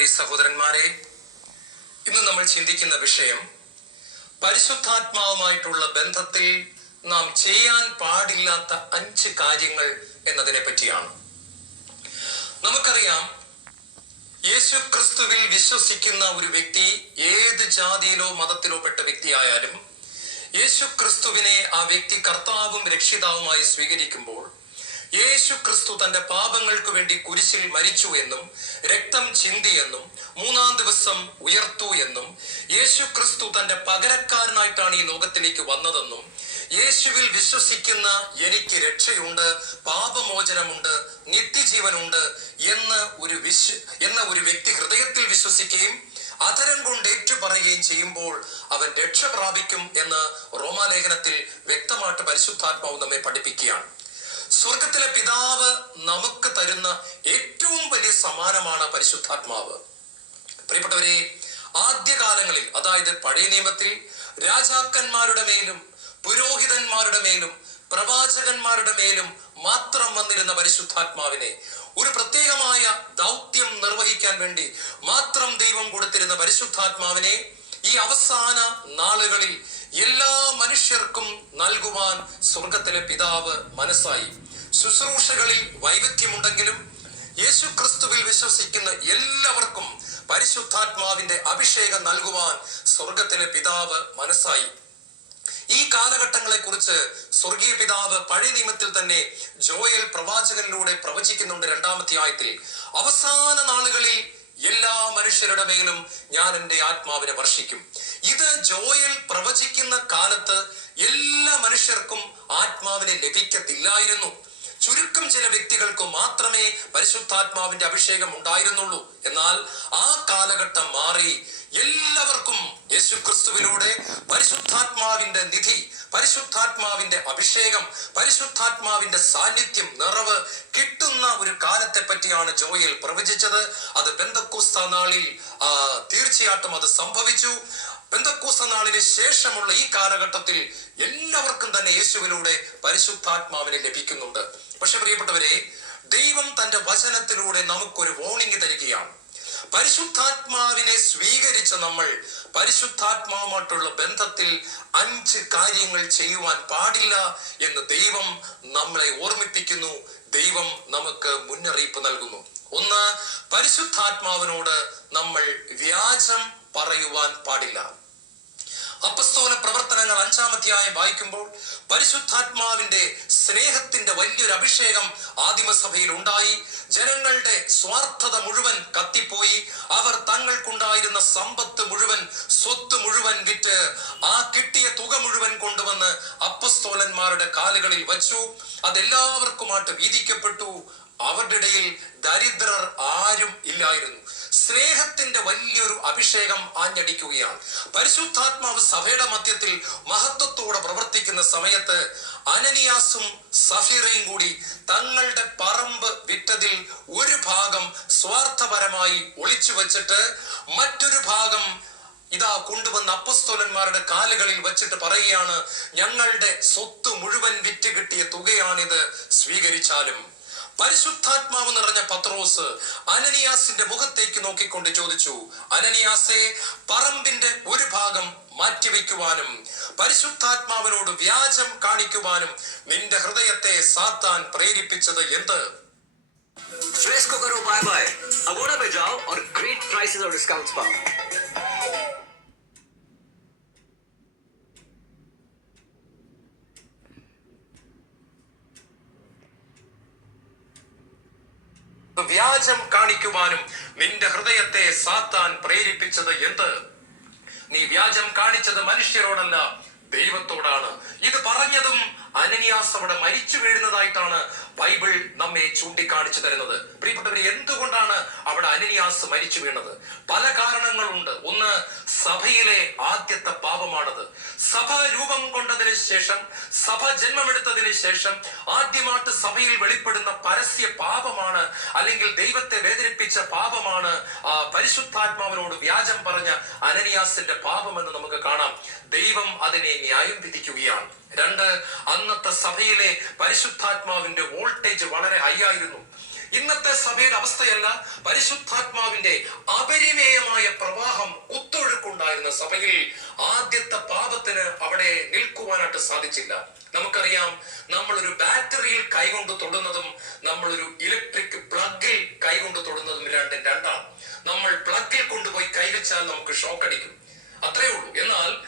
സഹോദരി സഹോദരന്മാരെ ഇന്ന് നമ്മൾ ചിന്തിക്കുന്ന വിഷയം പരിശുദ്ധാത്മാവുമായിട്ടുള്ള ബന്ധത്തിൽ നാം ചെയ്യാൻ പാടില്ലാത്ത അഞ്ച് കാര്യങ്ങൾ എന്നതിനെ പറ്റിയാണ്. നമുക്കറിയാം യേശു ക്രിസ്തുവിൽ വിശ്വസിക്കുന്ന ഒരു വ്യക്തി ഏത് ജാതിയിലോ മതത്തിലോ പെട്ട വ്യക്തിയായാലും യേശു ക്രിസ്തുവിനെ ആ വ്യക്തി കർത്താവും രക്ഷിതാവുമായി സ്വീകരിക്കുമ്പോൾ യേശു ക്രിസ്തു തന്റെ പാപങ്ങൾക്ക് വേണ്ടി കുരിശിൽ മരിച്ചു എന്നും രക്തം ചിന്തിയെന്നും മൂന്നാം ദിവസം ഉയർത്തു എന്നും യേശു ക്രിസ്തു തന്റെ പകരക്കാരനായിട്ടാണ് ഈ ലോകത്തിലേക്ക് വന്നതെന്നും യേശുവിൽ വിശ്വസിക്കുന്ന എനിക്ക് രക്ഷയുണ്ട് പാപമോചനമുണ്ട് നിത്യജീവനുണ്ട് എന്ന് ഒരു വിശ്വ എന്ന ഒരു വ്യക്തി ഹൃദയത്തിൽ വിശ്വസിക്കുകയും അതരം കൊണ്ട് ഏറ്റുപറയുകയും ചെയ്യുമ്പോൾ അവൻ രക്ഷ പ്രാപിക്കും എന്ന് റോമാലേഖനത്തിൽ വ്യക്തമായിട്ട് പരിശുദ്ധാത്മാവ് നമ്മെ പഠിപ്പിക്കുകയാണ്. സ്വർഗത്തിലെ പിതാവ് നമുക്ക് തരുന്ന ഏറ്റവും വലിയ സമ്മാനമാണ് പരിശുദ്ധാത്മാവ്. പ്രിയപ്പെട്ടവരെ ആദ്യകാലങ്ങളിൽ അതായത് പഴയ നിയമത്തിൽ രാജാക്കന്മാരുടെ മേലും പുരോഹിതന്മാരുടെ മേലും പ്രവാചകന്മാരുടെ മേലും മാത്രം വന്നിരുന്ന പരിശുദ്ധാത്മാവിനെ ഒരു പ്രത്യേകമായ ദൗത്യം നിർവഹിക്കാൻ വേണ്ടി മാത്രം ദൈവം കൊടുത്തിരുന്ന പരിശുദ്ധാത്മാവിനെ ഈ അവസാന നാളുകളിൽ എല്ലാ മനുഷ്യർക്കും നൽകുവാൻ സ്വർഗത്തിലെ പിതാവ് മനസ്സായി. ശുശ്രൂഷകളിൽ വൈവിധ്യമുണ്ടെങ്കിലും യേശു ക്രിസ്തുവിൽ വിശ്വസിക്കുന്ന എല്ലാവർക്കും പരിശുദ്ധാത്മാവിന്റെ അഭിഷേകം നൽകുവാൻ സ്വർഗത്തിലെ പിതാവ് മനസ്സായി. ഈ കാലഘട്ടങ്ങളെ കുറിച്ച് സ്വർഗീയ പിതാവ് പഴയ നിയമത്തിൽ തന്നെ ജോയൽ പ്രവാചകനിലൂടെ പ്രവചിക്കുന്നുണ്ട് രണ്ടാമത്തെ ആയത്തിൽ അവസാന നാളുകളിൽ എല്ലാ മനുഷ്യരുടെ മേലും ഞാൻ എന്റെ ആത്മാവിനെ വർഷിക്കും. ഇത് ജോയൽ പ്രവചിക്കുന്ന കാലത്ത് എല്ലാ മനുഷ്യർക്കും ആത്മാവിനെ ലഭിക്കത്തില്ലായിരുന്നു. ചുരുക്കം ചില വ്യക്തികൾക്ക് മാത്രമേ പരിശുദ്ധാത്മാവിന്റെ അഭിഷേകം ഉണ്ടായിരുന്നുള്ളൂ. എന്നാൽ ആ കാലഘട്ടം മാറി എല്ലാവർക്കും യേശു ക്രിസ്തുവിലൂടെ പരിശുദ്ധാത്മാവിന്റെ നിധി പരിശുദ്ധാത്മാവിന്റെ അഭിഷേകം പരിശുദ്ധാത്മാവിന്റെ സാന്നിധ്യം നിറവ് കിട്ടുന്ന ഒരു കാലത്തെ പറ്റിയാണ് ജോയിൽ പ്രവചിച്ചത്. അത് ബന്ധക്കൂസ്ത നാളിൽ തീർച്ചയായിട്ടും അത് സംഭവിച്ചു. ബന്ധക്കൂസ നാളിന് ശേഷമുള്ള ഈ കാലഘട്ടത്തിൽ എല്ലാവർക്കും തന്നെ യേശുവിലൂടെ പരിശുദ്ധാത്മാവിനെ ലഭിക്കുന്നുണ്ട്. പക്ഷെ പ്രിയപ്പെട്ടവരെ ദൈവം തന്റെ വചനത്തിലൂടെ നമുക്കൊരു വോണിംഗ് തരികയാണ്. പരിശുദ്ധാത്മാവിനെ സ്വീകരിച്ച നമ്മൾ പരിശുദ്ധാത്മാവുമായിട്ടുള്ള ബന്ധത്തിൽ അഞ്ച് കാര്യങ്ങൾ ചെയ്യുവാൻ പാടില്ല എന്ന് ദൈവം നമ്മളെ ഓർമ്മിപ്പിക്കുന്നു. ദൈവം നമുക്ക് മുന്നറിയിപ്പ് നൽകുന്നു. ഒന്ന് പരിശുദ്ധാത്മാവിനോട് നമ്മൾ വ്യാജം പറയുവാൻ പാടില്ല. അപ്പസ്തോല പ്രവർത്തനങ്ങൾ അഞ്ചാമധ്യായം വായിക്കുമ്പോൾ പരിശുദ്ധാത്മാവിന്റെ സ്നേഹത്തിന്റെ വലിയൊരു അഭിഷേകം ആദിമസഭയിൽ ഉണ്ടായി. ജനങ്ങളുടെ സ്വാർത്ഥത മുഴുവൻ കത്തിപ്പോയി. അവർ തങ്ങൾക്കുണ്ടായിരുന്ന സമ്പത്ത് മുഴുവൻ സ്വത്ത് മുഴുവൻ വിറ്റ് ആ കിട്ടിയ തുക മുഴുവൻ കൊണ്ടുവന്ന് അപ്പസ്തോലന്മാരുടെ കാലുകളിൽ വച്ചു. അതെല്ലാവർക്കുമായിട്ട് വീതിക്കപ്പെട്ടു. അവരുടെ ഇടയിൽ ദരിദ്രർ ആരും ഇല്ലായിരുന്നു. സ്നേഹത്തിന്റെ വലിയൊരു അഭിഷേകം ആഞ്ഞടിക്കുകയാണ്. പരിശുദ്ധാത്മാവ് സഭയുടെ മധ്യത്തിൽ മഹത്വത്തോടെ പ്രവർത്തിക്കുന്ന സമയത്ത് അനനിയാസും സഫീറയും കൂടി തങ്ങളുടെ പറമ്പ് വിറ്റതിൽ ഒരു ഭാഗം സ്വാർത്ഥപരമായി ഒളിച്ചു വച്ചിട്ട് മറ്റൊരു ഭാഗം ഇതാ കൊണ്ടുവന്ന അപ്പസ്തോലന്മാരുടെ കാലുകളിൽ വെച്ചിട്ട് പറയുകയാണ് ഞങ്ങളുടെ സ്വത്ത് മുഴുവൻ വിറ്റ് കിട്ടിയ തുകയാണിത്. സ്വീകരിച്ചാലും പരിശുദ്ധാത്മാവ് നിറഞ്ഞ പത്രോസ് അനനിയാസിന്റെ മുഖത്തേക്ക് നോക്കിക്കൊണ്ട് ചോദിച്ചു അനനിയാസെ പറമ്പിന്റെ ഒരു ഭാഗം മാറ്റിവെക്കുവാനും പരിശുദ്ധാത്മാവിനോട് വ്യാജം കാണിക്കുവാനും നിന്റെ ഹൃദയത്തെ സാത്താൻ പ്രേരിപ്പിച്ചത് എന്ത് फ्रेश को करो बाय बाय अगोड़ा पे जाओ और ग्रेट प्राइसेस और डिस्काउंट्स पाओ വ്യാജം കാണിക്കുവാനും നിന്റെ ഹൃദയത്തെ സാത്താൻ പ്രേരിപ്പിച്ചത് എന്ത്? നീ വ്യാജം കാണിച്ചത് മനുഷ്യരോടല്ല ദൈവത്തോടാണ്. ഇത് പറഞ്ഞതും അനന്യാസ് അവിടെ മരിച്ചു വീഴുന്നതായിട്ടാണ് ബൈബിൾ നമ്മെ ചൂണ്ടിക്കാണിച്ചു തരുന്നത്. പ്രിയപ്പെട്ടവർ എന്തുകൊണ്ടാണ് അവിടെ അനനിയാസ് മരിച്ചു വീണത്? പല കാരണങ്ങളുണ്ട്. ഒന്ന് സഭയിലെ ആദ്യത്തെ പാപമാണത്. സഭ രൂപം കൊണ്ടതിന് ശേഷം സഭ ജന്മമെടുത്തതിന് ശേഷം ആദ്യമായിട്ട് സഭയിൽ വെളിപ്പെടുന്ന പരസ്യ പാപമാണ് അല്ലെങ്കിൽ ദൈവത്തെ വേദനിപ്പിച്ച പാപമാണ് പരിശുദ്ധാത്മാവിനോട് വ്യാജം പറഞ്ഞ അനനിയാസിന്റെ പാപമെന്ന് നമുക്ക് കാണാം. ദൈവം അതിനെ ന്യായം വിധിക്കുകയാണ്. രണ്ട് അന്നത്തെ സഭയിലെ പരിശുദ്ധാത്മാവിന്റെ വോൾട്ടേജ് വളരെ ഹൈ ആയിരുന്നു ഇന്നത്തെ സഭയുടെ അവസ്ഥയല്ല പരിശുദ്ധാത്മാവിന്റെ അപരിമേയമായ പ്രവാഹം കുത്തൊഴുക്കുണ്ടായിരുന്ന സഭയിൽ ആദ്യത്തെ പാപത്തിന് അവിടെ നിൽക്കുവാനായിട്ട് സാധിച്ചില്ല. നമുക്കറിയാം നമ്മൾ ഒരു ബാറ്ററിയിൽ കൈകൊണ്ട് തൊടുന്നതും നമ്മൾ ഒരു ഇലക്ട്രിക് പ്ലഗിൽ കൈകൊണ്ട് തൊടുന്നതും രണ്ടും രണ്ടാണ്. നമ്മൾ പ്ലഗിൽ കൊണ്ടുപോയി കൈവച്ചാൽ നമുക്ക് ഷോക്ക് അടിക്കും അത്രേ ഉള്ളൂ. എന്നാൽ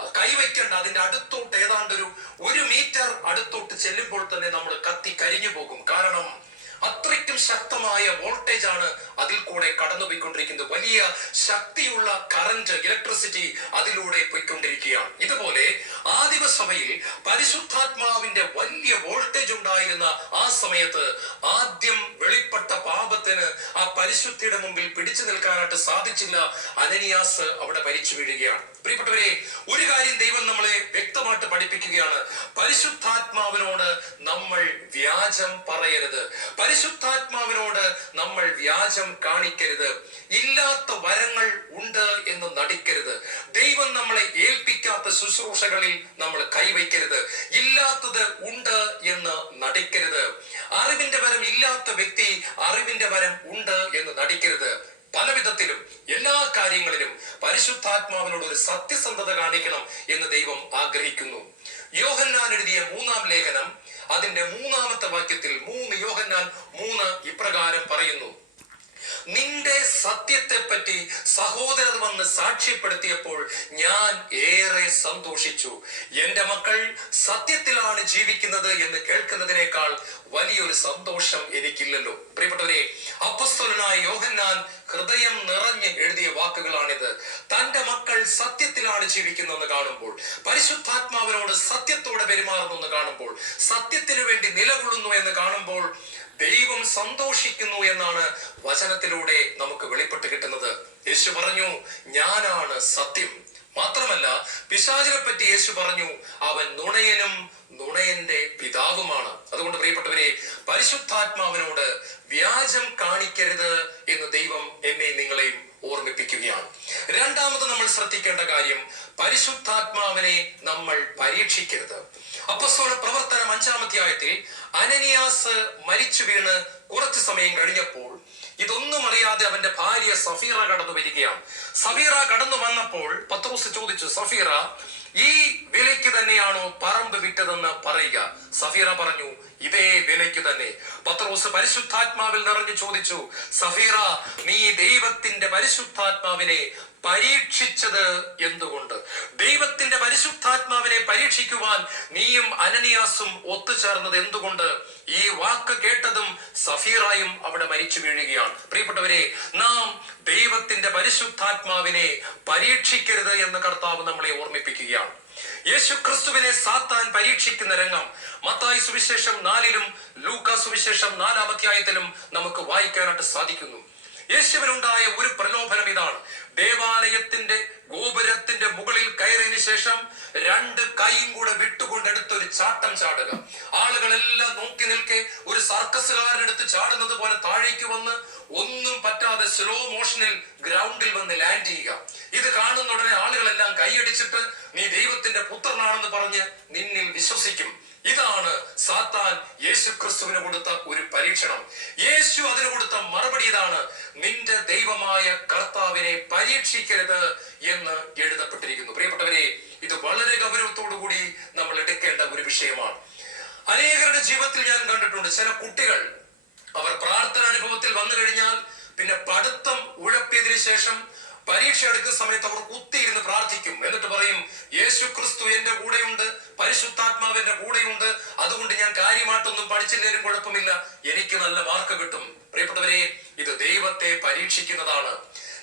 ആ കൈവയ്ക്കേണ്ട അതിന്റെ അടുത്തോട്ട് ഏതാണ്ട് ഒരു ഒരു മീറ്റർ അടുത്തോട്ട് ചെല്ലുമ്പോൾ തന്നെ നമ്മൾ കത്തി കരിഞ്ഞു പോകും. കാരണം അത്രയ്ക്കും ശക്തമായ വോൾട്ടേജ് ആണ് അതിൽ കൂടെ കടന്നുപോയിക്കൊണ്ടിരിക്കുന്നത്. വലിയ ശക്തിയുള്ള കറന്റ് ഇലക്ട്രിസിറ്റി അതിലൂടെ പോയിക്കൊണ്ടിരിക്കുകയാണ്. ഇതുപോലെ ആദിമ പരിശുദ്ധാത്മാവിന്റെ വലിയ വോൾട്ടേജ് ഉണ്ടായിരുന്ന ആ സമയത്ത് ആദ്യം വെളിപ്പെട്ട പാപത്തിന് ആ പരിശുദ്ധിയുടെ മുമ്പിൽ പിടിച്ചു നിൽക്കാനായിട്ട് സാധിച്ചില്ല. അനനിയാസ് അവിടെ മരിച്ചു വീഴുകയാണ്. പ്രിയപ്പെട്ടവരെ ഒരു കാര്യം ദൈവം നമ്മളെ വ്യക്തമായിട്ട് പഠിപ്പിക്കുകയാണ്. പരിശുദ്ധാത്മാവിനോട് നമ്മൾ വ്യാജം പറയരുത്. പരിശുദ്ധാത്മാവിനോട് നമ്മൾ വ്യാജം കാണിക്കരുത്. ഇല്ലാത്ത വരങ്ങൾ ഉണ്ട് എന്ന് നടിക്കരുത്. ദൈവം നമ്മളെ ഏൽപ്പിക്കാത്ത ശുശ്രൂഷകളിൽ നമ്മൾ കൈവയ്ക്കരുത്. ഇല്ലാത്തത് ഉണ്ട് എന്ന് നടിക്കരുത്. അറിവിന്റെ വരം ഇല്ലാത്ത വ്യക്തി അറിവിന്റെ വരം ഉണ്ട് എന്ന് നടിക്കരുത്. പല വിധത്തിലും എല്ലാ കാര്യങ്ങളിലും പരിശുദ്ധാത്മാവിനോട് ഒരു സത്യസന്ധത കാണിക്കണം എന്ന് ദൈവം ആഗ്രഹിക്കുന്നു. യോഹന്നാൻ എഴുതിയ മൂന്നാം ലേഖനം അതിന്റെ മൂന്നാമത്തെ വാക്യത്തിൽ മൂന്ന് യോഹന്നാൻ മൂന്ന് ഇപ്രകാരം പറയുന്നു. നിന്റെ സത്യത്തെ പറ്റി സഹോദരർ വന്ന് സാക്ഷ്യപ്പെടുത്തിയപ്പോൾ ഞാൻ ഏറെ സന്തോഷിച്ചു. എന്റെ മക്കൾ സത്യത്തിലാണ് ജീവിക്കുന്നത് എന്ന് കേൾക്കുന്നതിനേക്കാൾ വലിയൊരു സന്തോഷം എനിക്കില്ലല്ലോ. പ്രിയപ്പെട്ടവരെ അപ്പസ്തലനായ യോഹന്നാൻ ഹൃദയം നിറഞ്ഞ് എഴുതിയ വാക്കുകളാണിത്. തന്റെ മക്കൾ സത്യത്തിലാണ് ജീവിക്കുന്നതെന്ന് കാണുമ്പോൾ പരിശുദ്ധാത്മാവിനോട് സത്യത്തോടെ പെരുമാറുന്നു എന്ന് കാണുമ്പോൾ സത്യത്തിനു വേണ്ടി നിലകൊള്ളുന്നു എന്ന് കാണുമ്പോൾ ദൈവം സന്തോഷിക്കുന്നു എന്നാണ് വചനത്തിലൂടെ നമുക്ക് വെളിപ്പെട്ട് കിട്ടുന്നത്. യേശു പറഞ്ഞു ഞാനാണ് സത്യം. മാത്രമല്ല പിശാചിനെ പറ്റി യേശു പറഞ്ഞു അവൻ നുണയനും നുണയന്റെ പിതാവുമാണ്. അതുകൊണ്ട് പ്രിയപ്പെട്ടവരെ പരിശുദ്ധാത്മാവിനോട് വ്യാജം കാണിക്കരുത് എന്ന് ദൈവം എന്നെ നിങ്ങളെയും ഓർമ്മിപ്പിക്കുകയാണ്. രണ്ടാമത് നമ്മൾ ശ്രദ്ധിക്കേണ്ട കാര്യം പരിശുദ്ധാത്മാവിനെ നമ്മൾ പരീക്ഷിക്കരുത്. അപ്പസ്തോല പ്രവർത്തനം അഞ്ചാമധ്യായത്തിൽ അനനിയാസ് മരിച്ചു വീണ് കുറച്ചു സമയം കഴിഞ്ഞപ്പോൾ ഇതൊന്നും അറിയാതെ അവന്റെ ഭാര്യ സഫീറ കടന്നു വരികയാണ്. സഫീറ കടന്നു വന്നപ്പോൾ പത്രോസ് ചോദിച്ചു സഫീറ ഈ വിലയ്ക്ക് തന്നെയാണോ പറമ്പ് വിറ്റതെന്ന് പറയുക? സഫീറ പറഞ്ഞു ഇതേ വിലയ്ക്ക് തന്നെ. പത്രോസ് പരിശുദ്ധാത്മാവിൽ നിറഞ്ഞു ചോദിച്ചു സഫീറ നീ ദൈവത്തിന്റെ പരിശുദ്ധാത്മാവിനെ പരീക്ഷിച്ചത് എന്തുകൊണ്ട്? ദൈവത്തിന്റെ പരിശുദ്ധാത്മാവിനെ പരീക്ഷിക്കുവാൻ നീയും അനനിയാസും ഒത്തുചേർന്നത് എന്തുകൊണ്ട്? ഈ വാക്ക് കേട്ടതും സഫീറായും അവിടെ മരിച്ചു വീഴുകയാണ്. പ്രിയപ്പെട്ടവരെ നാം ദൈവത്തിന്റെ പരിശുദ്ധാത്മാവിനെ പരീക്ഷിക്കരുത് എന്ന് കർത്താവ് നമ്മളെ ഓർമ്മിപ്പിക്കുകയാണ്. യേശു ക്രിസ്തുവിനെ സാത്താൻ പരീക്ഷിക്കുന്ന രംഗം മത്തായി സുവിശേഷം നാലിലും ലൂക്ക സുവിശേഷം നാലാം അധ്യായത്തിലും നമുക്ക് വായിക്കാനായിട്ട് സാധിക്കുന്നു. യേശുവിനുണ്ടായ ഒരു പ്രലോഭനം ഇതാണ്. ദേവാലയത്തിന്റെ ഗോപുരത്തിന്റെ മുകളിൽ കയറിയതിനു ശേഷം രണ്ട് കൈയും കൂടെ വിട്ടുകൊണ്ടെടുത്ത് ഒരു ചാട്ടം ചാടുക. ആളുകളെല്ലാം നോക്കി നിൽക്കെ ഒരു സർക്കസുകാരനെടുത്ത് ചാടുന്നത് പോലെ താഴേക്ക് വന്ന് ഒന്നും പറ്റാതെ സ്ലോ മോഷനിൽ ഗ്രൗണ്ടിൽ വന്ന് ലാൻഡ് ചെയ്യുക. ഇത് കാണുന്ന ഉടനെ ആളുകളെല്ലാം കൈയടിച്ചിട്ട് നീ ദൈവത്തിന്റെ പുത്രനാണെന്ന് പറഞ്ഞ് നിന്നിൽ വിശ്വസിക്കും. ഇതാണ് സാത്താൻ യേശു ക്രിസ്തുവിന് കൊടുത്ത ഒരു പരീക്ഷണം. യേശു അതിന് കൊടുത്ത മറുപടി ഇതാണ് നിന്റെ ദൈവമായ കർത്താവിനെ പരീക്ഷിക്കരുത് എന്ന് എഴുതപ്പെട്ടിരിക്കുന്നു. പ്രിയപ്പെട്ടവരെ ഇത് വളരെ ഗൗരവത്തോടു കൂടി നമ്മൾ എടുക്കേണ്ട ഒരു വിഷയമാണ്. അനേകരുടെ ജീവിതത്തിൽ ഞാൻ കണ്ടിട്ടുണ്ട് ചില കുട്ടികൾ അവർ പ്രാർത്ഥന അനുഭവത്തിൽ വന്നു കഴിഞ്ഞാൽ പിന്നെ പഠിത്തം ഉഴപ്പിയതിനു ശേഷം പരീക്ഷ എടുക്കുന്ന സമയത്ത് അവർ കുത്തിയിരുന്ന് പ്രാർത്ഥിക്കും. എന്നിട്ട് പറയും യേശു ക്രിസ്തു എന്റെ കൂടെയുണ്ട് പരിശുദ്ധാത്മാവ് എന്റെ കൂടെയുണ്ട്. അതുകൊണ്ട് ഞാൻ കാര്യമായിട്ടൊന്നും പഠിച്ചില്ലെങ്കിലും കുഴപ്പമില്ല. എനിക്ക് നല്ല മാർക്ക് കിട്ടും. പ്രിയപ്പെട്ടവരെ ഇത് ദൈവത്തെ പരീക്ഷിക്കുന്നതാണ്.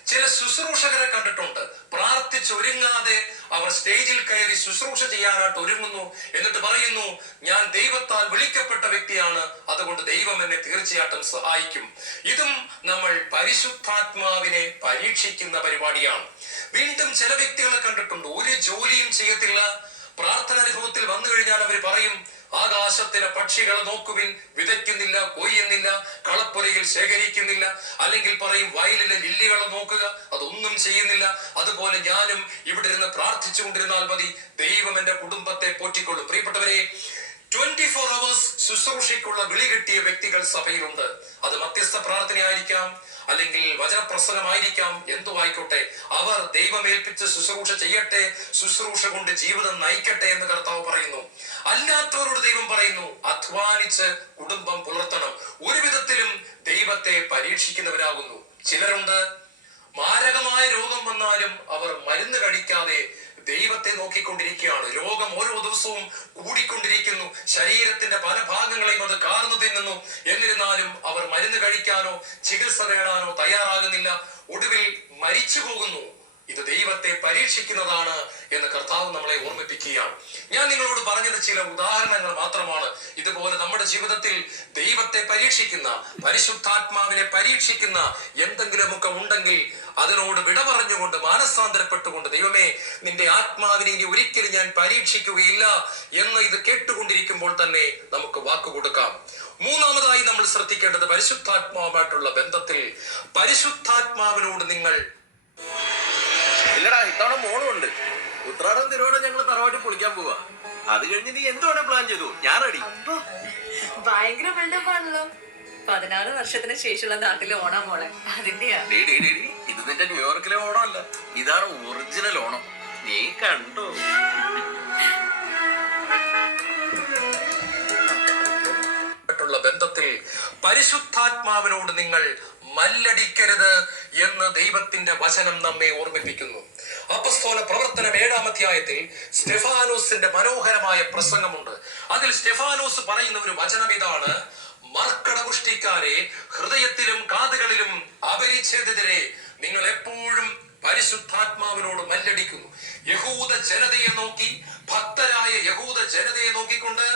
ചില ശുശ്രൂഷകരെ കണ്ടിട്ടുണ്ട്. പ്രാർത്ഥിച്ചൊരുങ്ങാതെ അവർ സ്റ്റേജിൽ കയറി ശുശ്രൂഷ ചെയ്യാനായിട്ട് ഒരുങ്ങുന്നു എന്നിട്ട് പറയുന്നു ഞാൻ ദൈവത്താൽ വിളിക്കപ്പെട്ട വ്യക്തിയാണ്. അതുകൊണ്ട് ദൈവം എന്നെ തീർച്ചയായിട്ടും സഹായിക്കും. ഇതും നമ്മൾ പരിശുദ്ധാത്മാവിനെ പരീക്ഷിക്കുന്ന പരിപാടിയാണ്. വീണ്ടും ചില വ്യക്തികളെ കണ്ടിട്ടുണ്ട്. ഒരു ജോലിയും ചെയ്യത്തില്ല. പ്രാർത്ഥന അനുഭവത്തിൽ വന്നു കഴിഞ്ഞാൽ അവർ പറയും ആകാശത്തിലെ പക്ഷികളെ നോക്കുവിൻ. വിതയ്ക്കുന്നില്ല കൊയ്യുന്നില്ല കളപ്പുരയിൽ ശേഖരിക്കുന്നില്ല. അല്ലെങ്കിൽ പറയും വയലിലെ ലില്ലികളെ നോക്കുക. അതൊന്നും ചെയ്യുന്നില്ല. അതുപോലെ ഞാനും ഇവിടെ ഇരുന്ന് പ്രാർത്ഥിച്ചുകൊണ്ടിരുന്നാൽ മതി. ദൈവം എന്റെ കുടുംബത്തെ പോറ്റിക്കൊള്ളും. പ്രിയപ്പെട്ടവരെ ട്വന്റി ഫോർ അവേഴ്സ് ശുശ്രൂഷയ്ക്കുള്ള വിളി കിട്ടിയ വ്യക്തികൾ സഭയിലുണ്ട്. അത് മധ്യസ്ഥ പ്രാർത്ഥനയായിരിക്കാം അല്ലെങ്കിൽ വചനപ്രസംഗമായിരിക്കാം എന്തു ആയിക്കോട്ടെ. അവർ ദൈവമേൽപ്പിച്ച് ശുശ്രൂഷ ചെയ്യട്ടെ ശുശ്രൂഷ കൊണ്ട് ജീവിതം നയിക്കട്ടെ എന്ന് കർത്താവ് പറയുന്നു. അല്ലാത്തവരോട് ദൈവം പറയുന്നു അധ്വാനിച്ച് കുടുംബം പുലർത്തണം. ഒരു വിധത്തിലും ദൈവത്തെ പരീക്ഷിക്കുന്നവരാകുന്നു. ചിലരുണ്ട് മാരകമായ രോഗം വന്നാലും അവർ മരുന്ന് കഴിക്കാതെ ദൈവത്തെ നോക്കിക്കൊണ്ടിരിക്കുകയാണ്. രോഗം ഓരോ ദിവസവും കൂടിക്കൊണ്ടിരിക്കുന്നു. ശരീരത്തിന്റെ പല ഭാഗങ്ങളെയും അത് കാർന്നു തിന്നുന്നു എന്നിരുന്നാലും അവർ മരുന്ന് കഴിക്കാനോ ചികിത്സ നേടാനോ തയ്യാറാകുന്നില്ല. ഒടുവിൽ മരിച്ചു പോകുന്നു ഇത് ദൈവത്തെ പരീക്ഷിക്കുന്നതാണ് എന്ന് കർത്താവ് നമ്മളെ ഓർമ്മിപ്പിക്കുകയാണ് ഞാൻ നിങ്ങളോട് പറഞ്ഞത് ചില ഉദാഹരണങ്ങൾ മാത്രമാണ്. ഇതുപോലെ നമ്മുടെ ജീവിതത്തിൽ ദൈവത്തെ പരീക്ഷിക്കുന്ന പരിശുദ്ധാത്മാവിനെ പരീക്ഷിക്കുന്ന എന്തെങ്കിലുമൊക്കെ ഉണ്ടെങ്കിൽ അതിനോട് വിട പറഞ്ഞുകൊണ്ട് മാനസാന്തരപ്പെട്ടുകൊണ്ട് ദൈവമേ നിന്റെ ആത്മാവിനെ ഇനി ഒരിക്കലും ഞാൻ പരീക്ഷിക്കുകയില്ല എന്ന് ഇത് കേട്ടുകൊണ്ടിരിക്കുമ്പോൾ തന്നെ നമുക്ക് വാക്ക് കൊടുക്കാം. മൂന്നാമതായി നമ്മൾ ശ്രദ്ധിക്കേണ്ടത് പരിശുദ്ധാത്മാവുമായിട്ടുള്ള ബന്ധത്തിൽ പരിശുദ്ധാത്മാവിനോട് നിങ്ങൾ ഇല്ലടാ ഇത്തവണ മോളും ഉണ്ട് ഉത്രാടം തിരുവോണം ഞങ്ങൾ തറവാട്ടി പൊളിക്കാൻ പോവാ. അത് കഴിഞ്ഞ് നീ എന്ത് വേണേ പ്ലാൻ ചെയ്തു? ഞാൻ റെഡി ഭയങ്കര ബിൽഡപ്പ് ആണല്ലോ. പതിനാറ് വർഷത്തിന് ശേഷമുള്ള നാട്ടിലെ ഓണം മോളെ. അതിന്റെയാ. ഡേ, ഇത് നിന്റെ ന്യൂയോർക്കിലെ ഓണം അല്ല ഇതാണ് ഒറിജിനൽ ഓണം. നീ കണ്ടോ? ആയിട്ടുള്ള ബന്ധത്തിൽ പരിശുദ്ധാത്മാവിനോട് നിങ്ങൾ മല്ലടിക്കരുത് എന്ന് ദൈവത്തിന്റെ വചനം നമ്മെ ഓർമ്മിപ്പിക്കുന്നു. അപ്പസ്തോല പ്രവർത്തനം ഏഴാം അധ്യായത്തിൽ സ്റ്റെഫാനോസിന്റെ മനോഹരമായ പ്രസംഗമുണ്ട്. അതിൽ സ്റ്റെഫാനോസ് പറയുന്ന ഒരു വചനം ഇതാണ് മർക്കടപുഷ്ടിക്കാരെ ഹൃദയത്തിലും കാതുകളിലും അപരിച്ഛേദിതരെ നിങ്ങൾ എപ്പോഴും പരിശുദ്ധാത്മാവിനോട് മല്ലടിക്കുന്നു. യഹൂദ ജനതയെ നോക്കി ഭക്തരായ യഹൂദ ജനതയെ നോക്കിക്കൊണ്ട്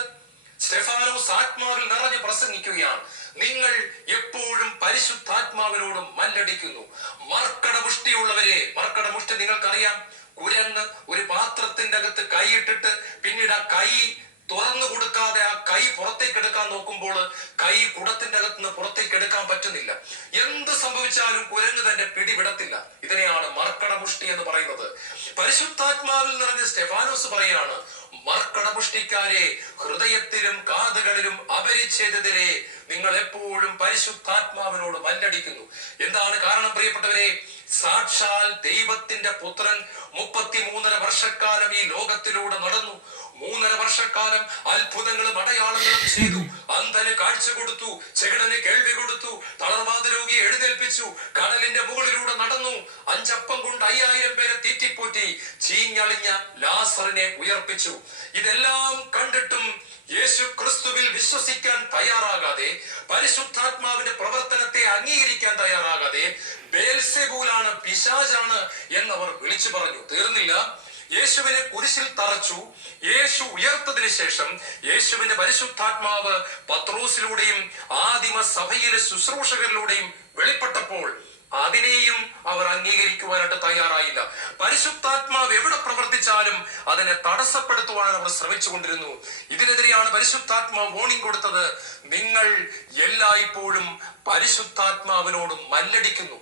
സ്റ്റെഫാനോസ് ആത്മാവിൽ നിറഞ്ഞു പ്രസംഗിക്കുകയാണ്. നിങ്ങൾ എപ്പോഴും പരിശുദ്ധാത്മാവിനോട് മല്ലടിക്കുന്നു. മർക്കടമുഷ്ടിയുള്ളവരെ മർക്കടമുഷ്ടി നിങ്ങൾക്കറിയാം. കുരങ്ങ് ഒരു പാത്രത്തിന്റെ അകത്ത് കൈയിട്ടിട്ട് പിന്നീട് ആ കൈ തുറന്നു കൊടുക്കാതെ ആ കൈ പുറത്തേക്ക് എടുക്കാൻ നോക്കുമ്പോൾ കൈ കുടത്തിന്റെ അകത്ത് നിന്ന് പുറത്തേക്ക് എടുക്കാൻ പറ്റുന്നില്ല. എന്ത് സംഭവിച്ചാലും കുരങ്ങ് തന്റെ പിടിവിടത്തില്ല. ഇതിനെയാണ് മർക്കടമുഷ്ടി എന്ന് പറയുന്നത്. പരിശുദ്ധാത്മാവിൽ നിറഞ്ഞ സ്റ്റെഫാനോസ് പറയാണ് മർക്കടമുഷ്ടിക്കാരെ ഹൃദയത്തിലും കാതുകളിലും അപരിച്ഛേദത്തിലെ നിങ്ങൾ എപ്പോഴും പരിശുദ്ധാത്മാവിനോട് മല്ലടിക്കുന്നു. എന്താണ് കാരണം പ്രിയപ്പെട്ടവരെ? സാക്ഷാൽ ദൈവത്തിന്റെ പുത്രൻ മുപ്പത്തിമൂന്നര വർഷക്കാലം ഈ ലോകത്തിലൂടെ നടന്നു. മൂന്നര വർഷക്കാലം അത്ഭുതങ്ങളും അടയാളങ്ങളും ചെയ്തു. അന്ധന് കാഴ്ച കൊടുത്തു ചെകിടന് കേൾവി കൊടുത്തു തളർവാദ രോഗിയെ എഴുന്നേൽപ്പിച്ചു കടലിന്റെ മുകളിലൂടെ നടന്നു. അഞ്ചപ്പം കൊണ്ട് അയ്യായിരം പേരെ തീറ്റിപ്പോറ്റി ചീഞ്ഞളിഞ്ഞ ലാസറിനെ ഉയർപ്പിച്ചു. ഇതെല്ലാം കണ്ടിട്ടും യേശു ക്രിസ്തുവിൽ വിശ്വസിക്കാൻ തയ്യാറാകാതെ പരിശുദ്ധാത്മാവിന്റെ പ്രവർത്തനത്തെ അംഗീകരിക്കാൻ തയ്യാറാകാതെ ബേൽസെബൂലാണ് പിശാജാണ് എന്നവർ വിളിച്ചു പറഞ്ഞു. തീർന്നില്ല. യേശുവിനെ കുരിശിൽ തറച്ചു യേശു ഉയർത്തതിനു ശേഷം യേശുവിന്റെ പരിശുദ്ധാത്മാവ് പത്രോസിലൂടെയും ആദിമ സഭയിലെ ശുശ്രൂഷകരിലൂടെയും വെളിപ്പെട്ടപ്പോൾ അതിനെയും അവർ അംഗീകരിക്കുവാനായിട്ട് തയ്യാറായില്ല. പരിശുദ്ധാത്മാവ് എവിടെ പ്രവർത്തിച്ചാലും അതിനെ തടസ്സപ്പെടുത്തുവാൻ അവർ ശ്രമിച്ചുകൊണ്ടിരുന്നു. ഇതിനെതിരെയാണ് പരിശുദ്ധാത്മാവ് വോണിംഗ് കൊടുത്തത്. നിങ്ങൾ എല്ലായ്പ്പോഴും പരിശുദ്ധാത്മാവിനോട് മല്ലടിക്കുന്നു.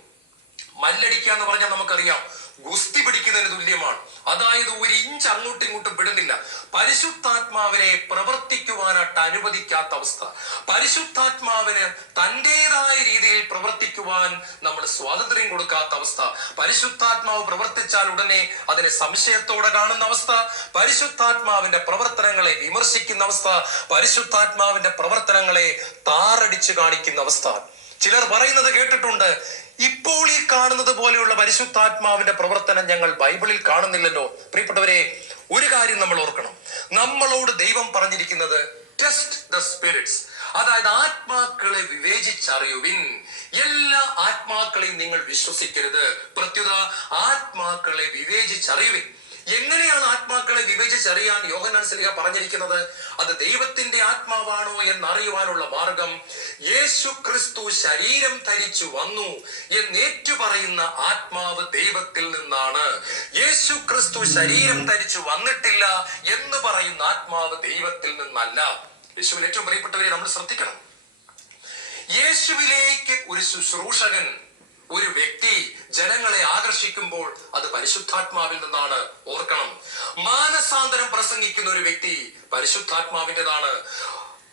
മല്ലടിക്കുക എന്ന് പറഞ്ഞാൽ നമുക്കറിയാം. ഗുസ്തി പിടിക്കുന്നതിന് തുല്യമാണ്. അതായത് ഒരു ഇഞ്ച് അങ്ങോട്ടും ഇങ്ങോട്ടും വിടുന്നില്ല. പരിശുദ്ധാത്മാവിനെ പ്രവർത്തിക്കുവാനായിട്ട് അനുവദിക്കാത്ത അവസ്ഥ. പരിശുദ്ധാത്മാവിന് തന്റെതായ രീതിയിൽ പ്രവർത്തിക്കുവാൻ നമ്മൾ സ്വാതന്ത്ര്യം കൊടുക്കാത്ത അവസ്ഥ. പരിശുദ്ധാത്മാവ് പ്രവർത്തിച്ചാൽ ഉടനെ അതിനെ സംശയത്തോടെ കാണുന്ന അവസ്ഥ. പരിശുദ്ധാത്മാവിന്റെ പ്രവർത്തനങ്ങളെ വിമർശിക്കുന്ന അവസ്ഥ. പരിശുദ്ധാത്മാവിന്റെ പ്രവർത്തനങ്ങളെ താറടിച്ചു കാണിക്കുന്ന അവസ്ഥ. ചിലർ പറയുന്നത് കേട്ടിട്ടുണ്ട് ഇപ്പോൾ ഈ കാണുന്നത് പോലെയുള്ള പരിശുദ്ധാത്മാവിന്റെ പ്രവർത്തനം ഞങ്ങൾ ബൈബിളിൽ കാണുന്നില്ലല്ലോ. പ്രിയപ്പെട്ടവരെ ഒരു കാര്യം നമ്മൾ ഓർക്കണം. നമ്മളോട് ദൈവം പറഞ്ഞിരിക്കുന്നത് ടെസ്റ്റ് ദ സ്പിരിറ്റ്സ് അതായത് ആത്മാക്കളെ വിവേചിച്ചറിയുവിൻ. എല്ലാ ആത്മാക്കളെയും നിങ്ങൾ വിശ്വസിക്കരുത്. പ്രത്യുത ആത്മാക്കളെ വിവേചിച്ചറിയുവിൻ. എങ്ങനെയാണ് ആത്മാക്കളെ വിഭജിച്ചറിയാൻ യോഹന്നാൻ സ്ലിഹ പറഞ്ഞിരിക്കുന്നത്? അത് ദൈവത്തിന്റെ ആത്മാവാണോ എന്നറിയുവാനുള്ള മാർഗം യേശു ക്രിസ്തു ശരീരം ധരിച്ചു വന്നു എന്നേറ്റു പറയുന്ന ആത്മാവ് ദൈവത്തിൽ നിന്നാണ്. യേശു ക്രിസ്തു ശരീരം ധരിച്ചു വന്നിട്ടില്ല എന്ന് പറയുന്ന ആത്മാവ് ദൈവത്തിൽ നിന്നല്ല. യേശുവിൽ ഏറ്റവും പ്രിയപ്പെട്ടവരെ നമ്മൾ ശ്രദ്ധിക്കണം. യേശുവിലേക്ക് ഒരു ശുശ്രൂഷകൻ ഒരു വ്യക്തി ജനങ്ങളെ ആകർഷിക്കുമ്പോൾ അത് പരിശുദ്ധാത്മാവിൽ നിന്നാണ് ഓർക്കണം. മാനസാന്തരം പ്രസംഗിക്കുന്ന ഒരു വ്യക്തി പരിശുദ്ധാത്മാവിന്റെതാണ്.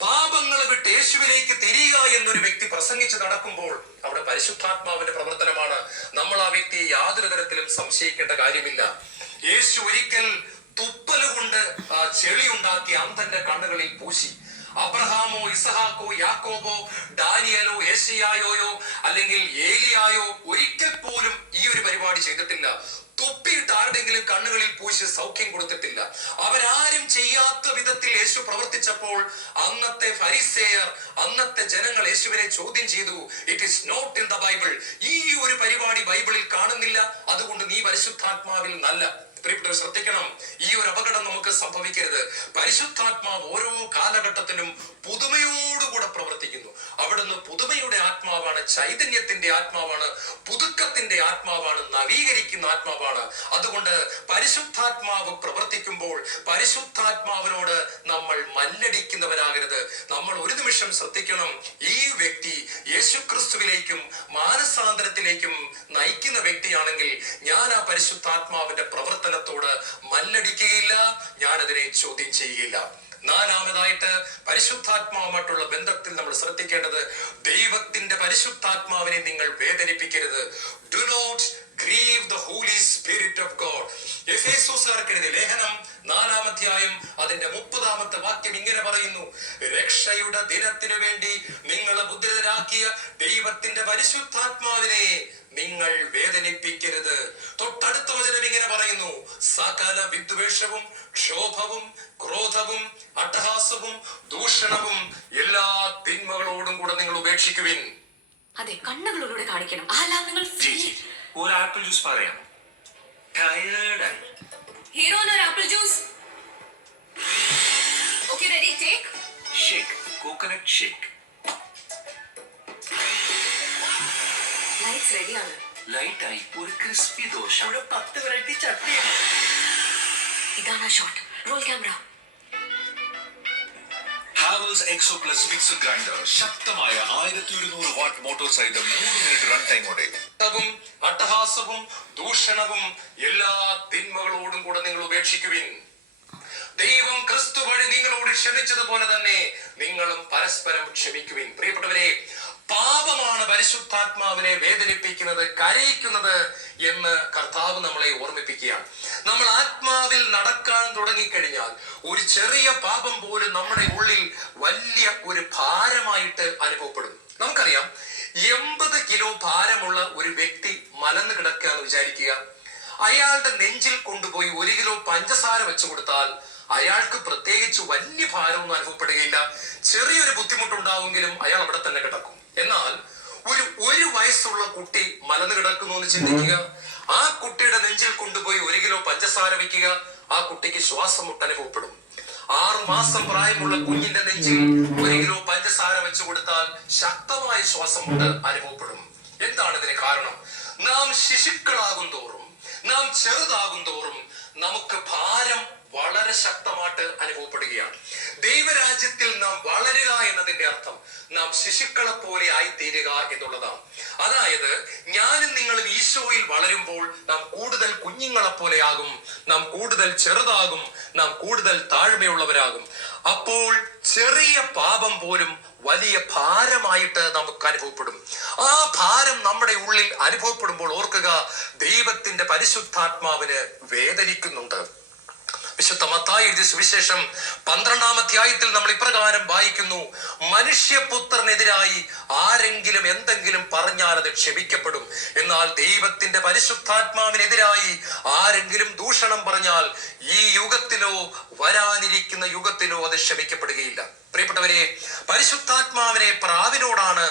പാപങ്ങൾ വിട്ട് യേശുവിലേക്ക് തിരിയുക എന്നൊരു വ്യക്തി പ്രസംഗിച്ച് നടക്കുമ്പോൾ അവിടെ പരിശുദ്ധാത്മാവിന്റെ പ്രവർത്തനമാണ്. നമ്മൾ ആ വ്യക്തിയെ യാതൊരു തരത്തിലും സംശയിക്കേണ്ട കാര്യമില്ല. യേശു ഒരിക്കൽ തുപ്പലുകൊണ്ട് ചെളി ഉണ്ടാക്കി അന്തന്റെ കണ്ണുകളിൽ പൂശി. അബ്രഹാമോ ഇസഹാക്കോ യാക്കോബോ ഡാനിയലോ ഏഷ്യായോയോ അല്ലെങ്കിൽ ഏലിയായോ ഒരിക്കൽ പോലും ഈ ഒരു പരിപാടി ചെയ്തിട്ടില്ല. തുപ്പിയിട്ട് ആരുടെങ്കിലും കണ്ണുകളിൽ പൂശി സൗഖ്യം കൊടുത്തിട്ടില്ല. അവരാരും ചെയ്യാത്ത വിധത്തിൽ യേശു പ്രവർത്തിച്ചപ്പോൾ അന്നത്തെ ഫരിസേയർ അന്നത്തെ ജനങ്ങൾ യേശുവിനെ ചോദ്യം ചെയ്തു it is not in the Bible ഈ ഒരു പരിപാടി ബൈബിളിൽ കാണുന്നില്ല. അതുകൊണ്ട് നീ പരിശുദ്ധാത്മാവിൽ നല്ല. പ്രിയപ്പെട്ടവർ ശ്രദ്ധിക്കണം. ഈ ഒരു അപകടം നമുക്ക് സംഭവിക്കരുത്. പരിശുദ്ധാത്മാവ് ഓരോ കാലഘട്ടത്തിലും പുതുമയോടുകൂടെ പ്രവർത്തിക്കുന്നു. അവിടുന്ന് പുതുമയുടെ ആത്മാവാണ് ചൈതന്യത്തിന്റെ ആത്മാവാണ് പുതുക്കത്തിന്റെ ആത്മാവാണ് നവീകരിക്കുന്ന ആത്മാവാണ്. അതുകൊണ്ട് പരിശുദ്ധാത്മാവ് പ്രവർത്തിക്കുമ്പോൾ പരിശുദ്ധാത്മാവിനോട് നമ്മൾ മല്ലടിക്കുന്നവരാകരുത്. നമ്മൾ ഒരു നിമിഷം ശ്രദ്ധിക്കണം. ഈ വ്യക്തി യേശുക്രിസ്തുവിലേക്കും മാനസാന്തരത്തിലേക്കും നയിക്കുന്ന വ്യക്തിയാണെങ്കിൽ ഞാൻ ആ പരിശുദ്ധാത്മാവിന്റെ പ്രവർത്തനത്തോട് മല്ലടിക്കുകയില്ല ഞാൻ അതിനെ ചോദ്യം ചെയ്യുകയില്ല. നാലാമതായിട്ട് പരിശുദ്ധാത്മാവുമായിട്ടുള്ള ബന്ധത്തിൽ നമ്മൾ ശ്രദ്ധിക്കേണ്ടത് ദൈവത്തിന്റെ പരിശുദ്ധാത്മാവിനെ നിങ്ങൾ വേദനിപ്പിക്കരുത്. Do not grieve the Holy Spirit of God എഫേസോസാർക്കെഴുതിയ ലേഖനം നാലാമധ്യായം അതിന്റെ മുപ്പതാമത്തെ വാക്യം ഇങ്ങനെ പറയുന്നു. രക്ഷയുടെ ദിനത്തിനു വേണ്ടി നിങ്ങളെ മുദ്രിതരാക്കിയ ദൈവത്തിന്റെ പരിശുദ്ധാത്മാവിനെ നിങ്ങൾ വേദനിപ്പിക്കരുത്. തൊട്ടടുത്ത വചനം ഇങ്ങനെ പറയുന്നു. സകല വിദ്വേഷവും ക്ഷോഭവും ക്രോധവും അട്ടഹാസവും ദൂഷണവും എല്ലാ തിന്മകളോടും കൂടെ നിങ്ങൾ ഉപേക്ഷിക്കുവിൻ. അതെ കണ്ണുകളിലൂടെ കാണിക്കണം. ആലാ നിങ്ങൾ ഒരു ആപ്പിൾ ജ്യൂസ് പറയാം ടയേർഡായി ഹീറോന് ഒരു apple juice okay ready take shake coconut shake lights റെഡിയാണ് ലൈറ്റായി ഒരു ക്രിസ്പി ദോശ പത്ത് വെറൈറ്റി ചട്നി ഇതാണ് ആ shot roll camera Havells Exo plus mixer grinder ശക്തമായ ആയിരത്തി ഒരുന്നൂറ് വാട്ട് മോട്ടോർ സഹിതം മൂന്ന് മിനിറ്റ് റൺ ടൈമോടെ ും അട്ടഹാസവും ദൂഷണവും എല്ലാ തിന്മകളോടും കൂടെ നിങ്ങൾ ഉപേക്ഷിക്കുവിൻ. ദൈവം ക്രിസ്തു വഴി നിങ്ങളോട് ക്ഷമിച്ചതുപോലെ തന്നെ നിങ്ങളും പരസ്പരം ക്ഷമിക്കുവിൻ. പ്രിയപ്പെട്ടവരെ പാപമാണ് പരിശുദ്ധാത്മാവിനെ വേദനിപ്പിക്കുന്നത് കരയിക്കുന്നത് എന്ന് കർത്താവ് നമ്മളെ ഓർമ്മിപ്പിക്കുകയാണ്. നമ്മൾ ആത്മാവിൽ നടക്കാൻ തുടങ്ങിക്കഴിഞ്ഞാൽ ഒരു ചെറിയ പാപം പോലും നമ്മുടെ ഉള്ളിൽ വലിയ ഒരു ഭാരമായിട്ട് അനുഭവപ്പെടും. നമുക്കറിയാം എൺപത് കിലോ ഭാരമുള്ള ഒരു വ്യക്തി മലന്ന് കിടക്കുക എന്ന് വിചാരിക്കുക. അയാളുടെ നെഞ്ചിൽ കൊണ്ടുപോയി ഒരു കിലോ പഞ്ചസാര വെച്ചു കൊടുത്താൽ അയാൾക്ക് പ്രത്യേകിച്ച് വലിയ ഭാരമൊന്നും അനുഭവപ്പെടുകയില്ല. ചെറിയൊരു ബുദ്ധിമുട്ടുണ്ടാവുമെങ്കിലും അയാൾ അവിടെ തന്നെ കിടക്കും. എന്നാൽ ഒരു ഒരു വയസ്സുള്ള കുട്ടി മലന്ന് കിടക്കുന്നു എന്ന് ചിന്തിക്കുക. ആ കുട്ടിയുടെ നെഞ്ചിൽ കൊണ്ടുപോയി ഒരു കിലോ പഞ്ചസാര വെക്കുക ആ കുട്ടിക്ക് ശ്വാസം മുട്ടനുഭവപ്പെടും ആറു മാസം പ്രായമുള്ള കുഞ്ഞിന്റെ നെഞ്ചിൽ ഒരു കിലോ പഞ്ചസാര വെച്ചു കൊടുത്താൽ ശക്തമായ ശ്വാസം മുട്ട് അനുഭവപ്പെടും. എന്താണ് ഇതിന് കാരണം? നാം ശിശുക്കളാകും തോറും നാം ചെറുതാകും തോറും നമുക്ക് ഭാരം വളരെ ശക്തമായിട്ട് അനുഭവപ്പെടുകയാണ്. ദൈവരാജ്യത്തിൽ നാം വളരുക എന്നതിന്റെ അർത്ഥം നാം ശിശുക്കളെ പോലെ ആയി തീരുക എന്നുള്ളതാണ്. അതായത് ഞാനും നിങ്ങളും ഈശോയിൽ വളരുമ്പോൾ നാം കൂടുതൽ കുഞ്ഞുങ്ങളെ പോലെയാകും നാം കൂടുതൽ ചെറുതാകും നാം കൂടുതൽ താഴ്മയുള്ളവരാകും. അപ്പോൾ ചെറിയ പാപം പോലും വലിയ ഭാരമായിട്ട് നമുക്ക് അനുഭവപ്പെടും. ആ ഭാരം നമ്മുടെ ഉള്ളിൽ അനുഭവപ്പെടുമ്പോൾ ഓർക്കുക ദൈവത്തിന്റെ പരിശുദ്ധാത്മാവിന് വേദനിക്കുന്നുണ്ട്. വിശുദ്ധ മത്തായിയുടെ സുവിശേഷം പന്ത്രണ്ടാം അധ്യായത്തിൽ നമ്മൾ ഇപ്രകാരം വായിക്കുന്നു. മനുഷ്യപുത്രനെതിരായി ആരെങ്കിലും എന്തെങ്കിലും പറഞ്ഞാൽ അത് ക്ഷമിക്കപ്പെടും. എന്നാൽ ദൈവത്തിന്റെ പരിശുദ്ധാത്മാവിനെതിരായി ആരെങ്കിലും ദൂഷണം പറഞ്ഞാൽ ഈ യുഗത്തിലോ വരാനിരിക്കുന്ന യുഗത്തിലോ അത് ക്ഷമിക്കപ്പെടുകയില്ല. പ്രിയപ്പെട്ടവരെ പരിശുദ്ധാത്മാവിനെ പ്രാവിനോടാണ്